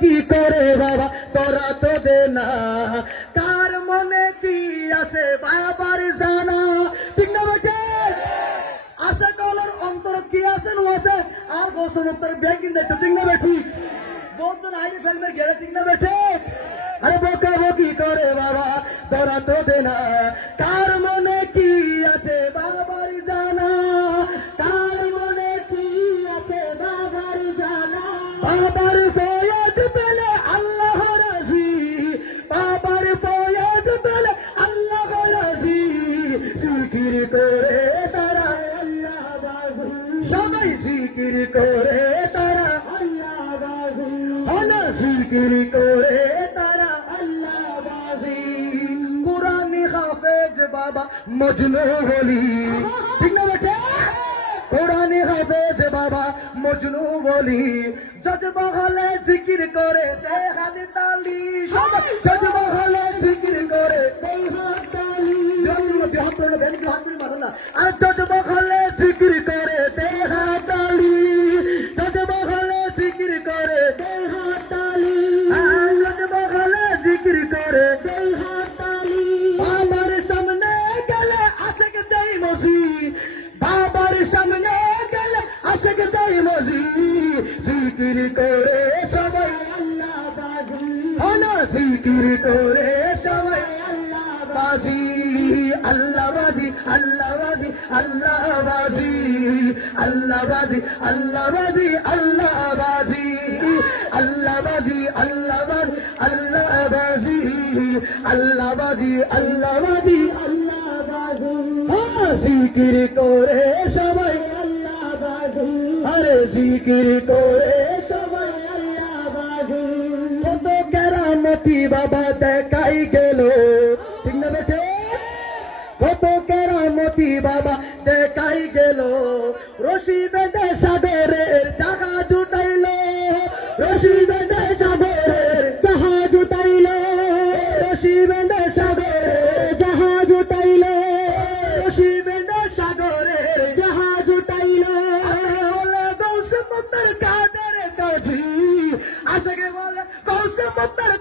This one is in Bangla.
কি করে বাবা তোরা তো দে না, কার মনে কি আছে বাবার জানা, ঠিক না বেটে? আশা কলার অন্তর কি আছে নো আছে আর গোসল উত্তর ব্যাংকিং দেখতে, ঠিক না বেঠি? বলতো আইডি ফেলমের ঘেরে, ঠিক না বেঠে? আরে বোকা বকি করে বাবা তোরা তো দে না, কার মনে কি আছে বাবার জানা, কার মনে কি আছে বাবার জানা। বাবার ফয়েজ পেলে আল্লাহ রাজি, বাবার ফয়েজ পেলে আল্লাহ রাজি, জিকির করে তারা আল্লাহ বাজি, সবাই জিকির করে তারা আল্লাহ বাজি, হলো জিকির করে তারা আল্লাহ বাজি। কুরআনি হাফেজ বাবা মজনু বলি, ঠিক না বেটা? কুরআনি হাফেজ বাবা মজনু বলি, জজবা হলে জিকির করে দে হাত তালি, সবাই জজবা হলে জিকির করে দে হাত তালি, আর জজবা হলে জিকির করে দে হাত তালি, জজবা হলে জিকির করে দে হাত তালি, জজবা হলে জিকির করে দে হাত তালি। বাবার সামনে গেলে আশেক দেই মজি, বাবার সামনে গেলে আশেক দেই মজি, জিকির করে সবাই আল্লাহ বাজি, হলো জিকির করে সবাই আল্লাহ বাজি, আল্লাহ বাজি আল্লাহ বাজি আল্লাহ বাজি, আল্লাহ বাজি আল্লাহ বাজি আল্লাহ বাজি, আল্লাহ বাজি আল্লাহ বাজি আল্লাহ বাজি, আল্লাহ বাজি আল্লাহ বাজি আল্লাহ বাজি, জিকির করে সবাই আল্লাহ বাজি, আরে জিকির করে সবাই আল্লাহ বাজি। কত কেরামতি বাবা দেখাই গেল, ঠিক না বেটে? কত কেরামতি বাবা দেখাই গেল, রশি বেঁধে সাগরের জাহাজ উঠাইল, রশি বেঁধে সাগরের জাহাজ উঠাইল, রশি বেঁধে সাগরের জাহাজ উঠাইল, রশি বেঁধে সাগরের জাহাজ উঠাইল। গৌসে মুক্তার কাদের কাজী, আশেকে বলে গৌসে মুক্তার